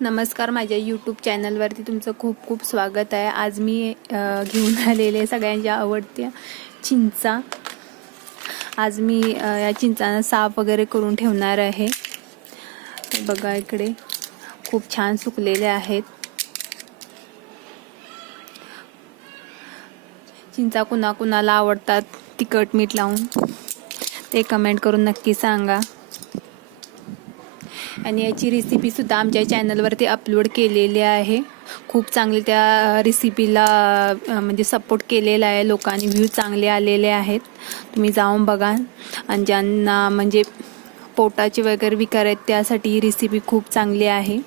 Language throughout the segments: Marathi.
नमस्कार माझ्या यूट्यूब चॅनलवरती तुमचं खूप खूप स्वागत आहे. आज मी घेऊन आलेले सगळ्यांच्या आवडत्या चिंचा. आज मी या चिंचांना साफ वगैरे करून ठेवणार आहे. बघा इकडे खूप छान सुकलेले आहेत. चिंचा कुणाकुणाला आवडतात तिखट मीठ लावून. ते कमेंट करून नक्की सांगा. आणि याची रेसिपीसुद्धा आमच्या चॅनलवरती अपलोड केलेली आहे. खूप चांगले त्या रेसिपीला म्हणजे सपोर्ट केलेला आहे. लोकांनी व्ह्यू चांगले आलेले आहेत. तुम्ही जाऊन बघा. आणि ज्यांना म्हणजे पोटाचे वगैरे विकार आहेत त्यासाठी ही रेसिपी खूप चांगली आहे.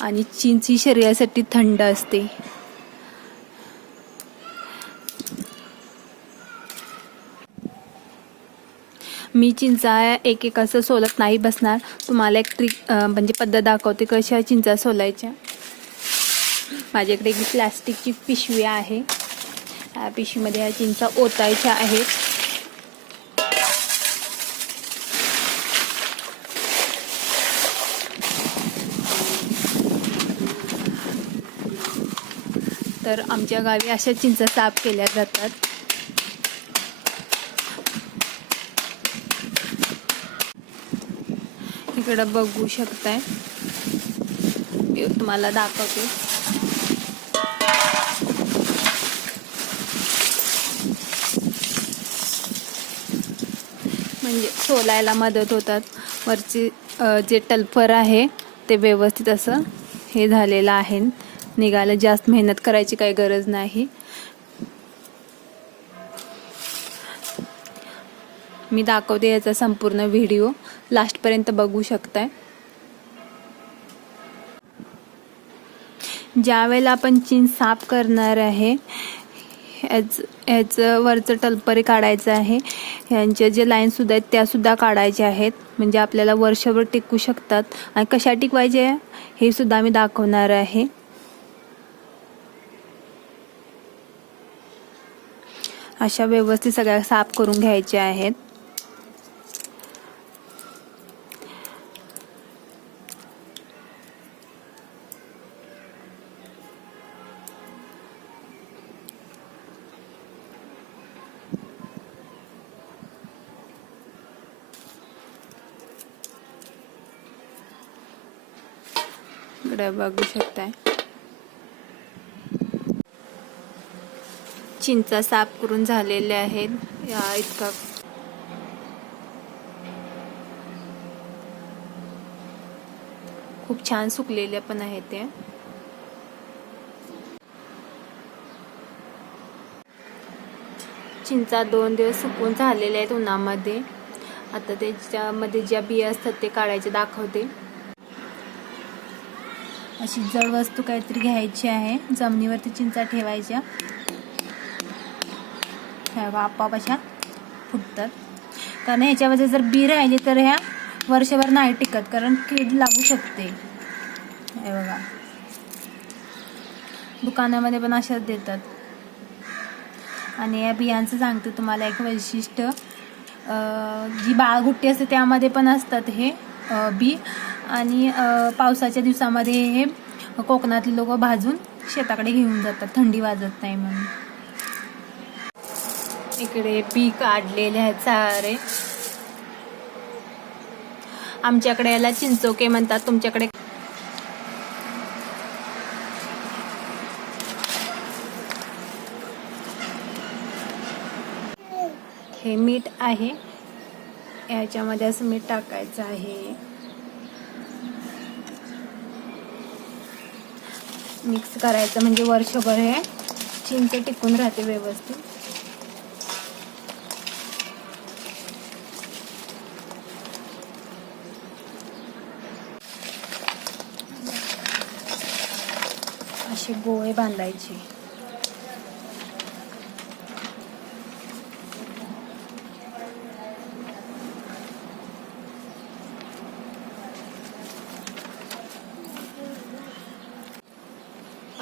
आणि चिंची शरीरासाठी थंड असते. मी चिंचा एक एक असं सोलत नाही बसणार. तुम्हाला एक ट्रिक म्हणजे पद्धत दाखवते कशा चिंचा सोलायच्या. माझ्याकडे एक प्लॅस्टिकची पिशवी आहे. या पिशवीमध्ये ह्या चिंचा ओतायच्या आहेत. तर आमच्या गावी अशा चिंचा साफ केल्या जातात. इकडं बघू शकताय. तुम्हाला दाखवते. म्हणजे सोलायला मदत होतात. वरची जे टल्फर आहे ते व्यवस्थित असं हे झालेलं आहे. निघायला जास्त मेहनत करायची काही गरज नाही. मी दाखवते याचा संपूर्ण व्हिडिओ. लास्टपर्यंत बघू शकताय. ज्या वेळेला आपण चीन साफ करणार आहे ह्याच ह्याचं वरचं टलपरे काढायचं आहे. ह्यांच्या जे लाईनसुद्धा आहेत त्यासुद्धा काढायच्या आहेत. म्हणजे आपल्याला वर्षभर टिकू शकतात. आणि कशा टिकवायचे हे सुद्धा मी दाखवणार आहे. अशा व्यवस्थित सगळ्या साफ करून घ्यायच्या आहेत. इकडे बघू शकताय. चिंचा साफ करून झालेल्या आहेत. या इतका. खूप छान सुकलेल्या पण आहेत त्या चिंचा दोन दिवस सुकून झालेल्या आहेत उन्हामध्ये. आता त्याच्यामध्ये ज्या बिया असतात ते काढायचे दाखवते. अशी जड वस्तू काहीतरी घ्यायची आहे. जमिनीवरती चिंचा ठेवायच्या. ह्या बघा, आपोआप अशा फुटतात. कारण ह्याच्यामध्ये जर बी राहिली तर ह्या वर्षभर नाही टिकत कारण कीड लागू शकते. हे बघा. दुकानामध्ये पण अशाच देतात. आणि या बियांचं सांगते तुम्हाला एक वैशिष्ट्य. जी बाळगुट्टी असते त्यामध्ये पण असतात हे. बी. आणि पावसाच्या दिवसामध्ये हे कोकणातले लोक भाजून शेताकडे घेऊन जातात. थंडी वाजत नाही म्हणून. इकडे बी काढलेले आहेत सारे. आमच्याकडे याला चिंचोके म्हणतात. तुमच्याकडे हे मीठ आहे. ह्याच्यामध्ये असं मीठ टाकायचं आहे. मिक्स करायचं म्हणजे वर्षभर हे चिंच टिकून राहते व्यवस्थित. असे गोळे बांधायचे.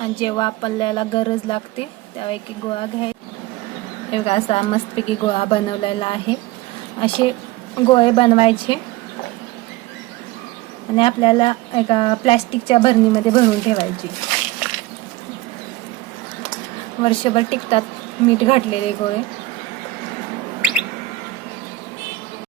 आणि जेव्हा आपल्याला गरज लागते तेव्हा एक गोळा घ्याय हे बघा असा मस्तपैकी गोळा बनवलेला आहे. असे गोळे बनवायचे. आणि आपल्याला एका प्लॅस्टिकच्या भरणीमध्ये भरून ठेवायची. वर्षभर टिकतात मीठ घातलेले गोळे.